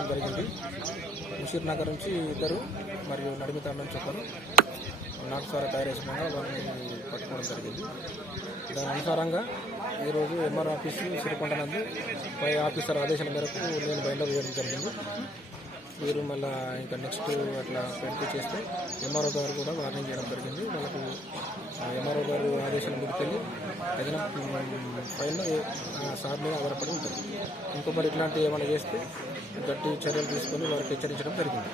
చేయడం జరిగింది. ముషీర్ నగర్ నుంచి ఇద్దరు మరియు నడిమితాడు నుంచి ఒకరు నాటుసారా తయారు చేసిన వారిని పట్టుకోవడం జరిగింది. దాని అనుసారంగా ఈరోజు ఎంఆర్ ఆఫీసు సిరికొండ నందు పై ఆఫీసర్ ఆదేశాల మేరకు నేను బయలుదేరి వేయడం జరిగింది. వీరు మళ్ళీ ఇంకా నెక్స్ట్ అట్లా పెంపు చేస్తే ఎంఆర్ఓ గారు కూడా వార్నింగ్ చేయడం జరిగింది. వాళ్ళకు ఎంఆర్ఓ గారు ఆదేశాల మీదకి వెళ్ళి ఏదైనా ఫైల్లో సార్ మీద ఆధారపడి ఉంటుంది. ఇంకొకటి ఇట్లాంటివి ఏమైనా చేస్తే గట్టి చర్యలు తీసుకొని వారికి హెచ్చరించడం జరిగింది.